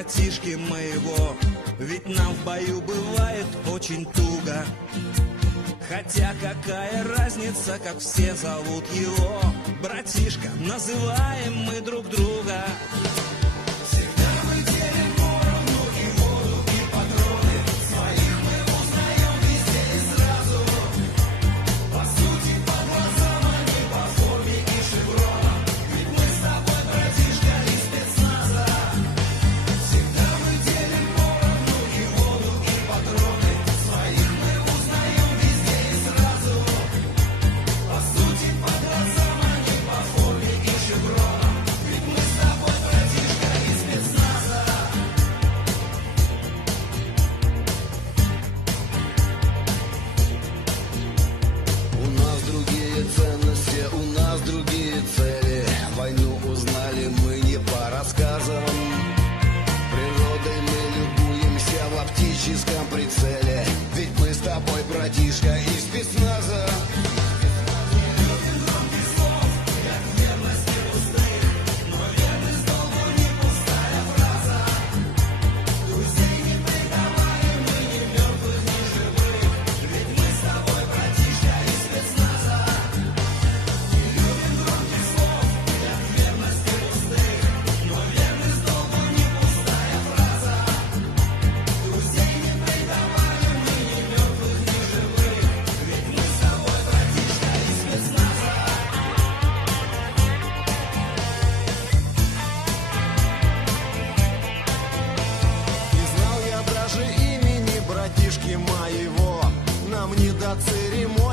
братишки моего, ведь нам в бою бывает очень туго. Хотя какая разница, как все зовут его, братишка, называем мы друг друга. Всегда мы делим поровну и воду, и патроны. Своих мы узнаем везде и сразу. По сути, по глазам, а не по форме и шевронам. Ведь мы с тобой, братишка, из спецназа. Всегда мы делим поровну и воду, и патроны. Своих мы узнаем везде и сразу. По сути, по глазам, а не по форме и шевронам. Ведь мы с тобой, братишка, из спецназа. У нас другие ценности, у нас другие цели. Войну узнали мы не по рассказам. Природой мы любуемся в оптическом прицеле. Ведь мы с тобой, братишка, из спецназа. Не знал я даже имени братишки моего. Нам не до церемонии.